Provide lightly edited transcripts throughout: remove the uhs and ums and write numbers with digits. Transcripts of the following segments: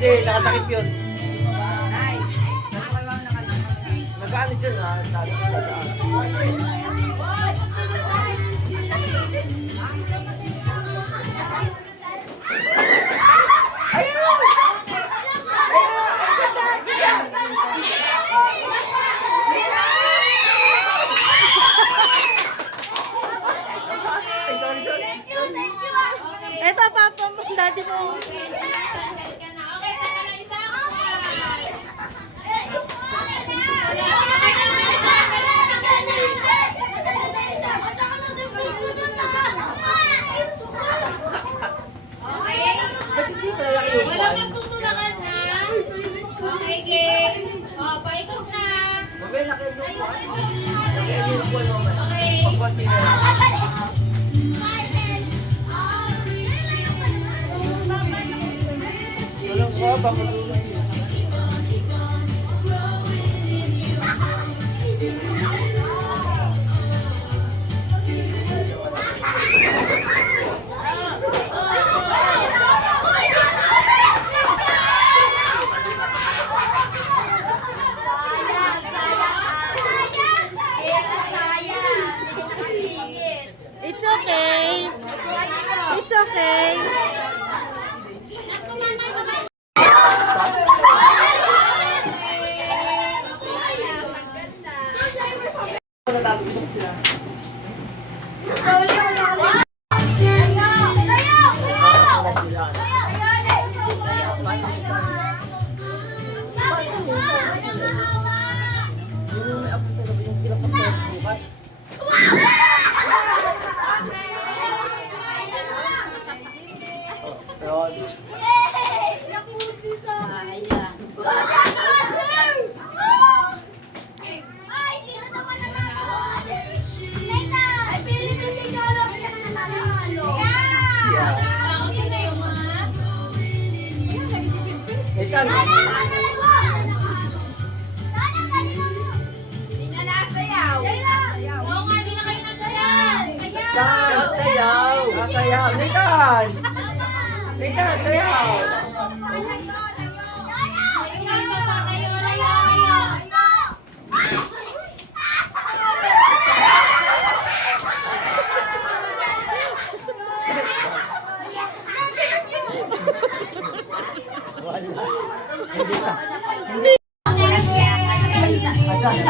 Hindi, nakatakip yun. Nag-ano dyan ha? Sabi ko nag-ano. Ito, papa mo, daddy mo. Wala magtutulakan ha. Okay, game. O, paikot na. Okay, nakilupuan naman. Pagpati na. Walang ko, bakulunan yun. It's okay. It's okay. Natapos sila. Yung may ako sa gabi yung pinapasarap bukas. Ikan. Oo nga, di na kayo nagdagan. Ikan. Sayaw. Sayaw. Nathan. Nathan, sayaw. Ayun, papa, tayo, layo.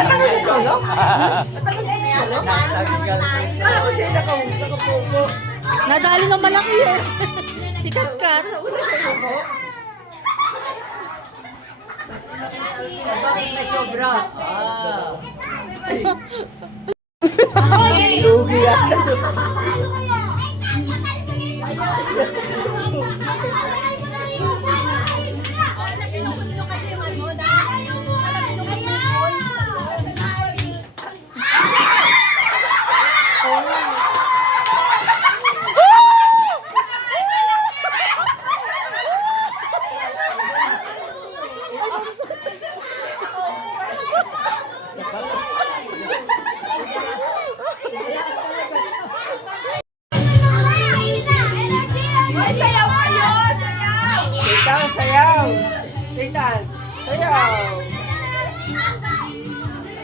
Atagal si Cholo? Atagal si Cholo? Ano ko siya nakapupo? Nadali ng malaki eh. Si Kat-Kat. Una siya yuko? Bakit may sobra? Lugi yan. Titan, sayaw! Titan, sayaw!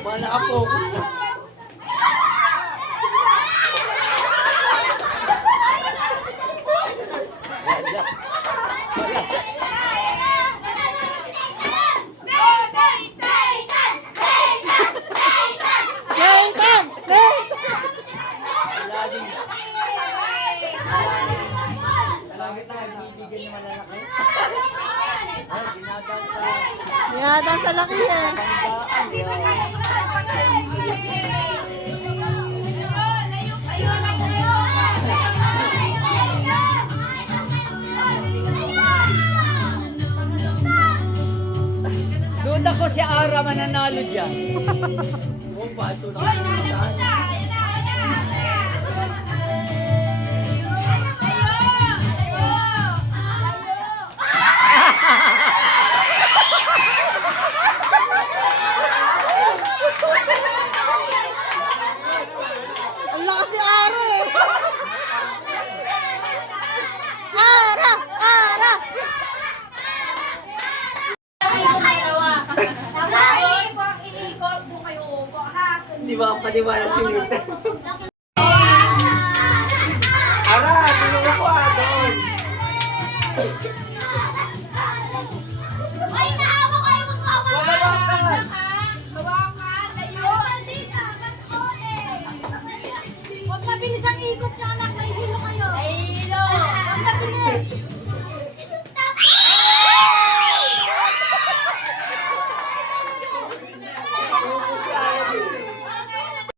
Wala naka-focus na. Dinadaan sa laki eh. Doon ako si Ara mananalo dyan. Oh, pato na. Ang lakas si Ara eh. Ara! Ara! Naniwala si Nita. Ara, tulungan ko doon.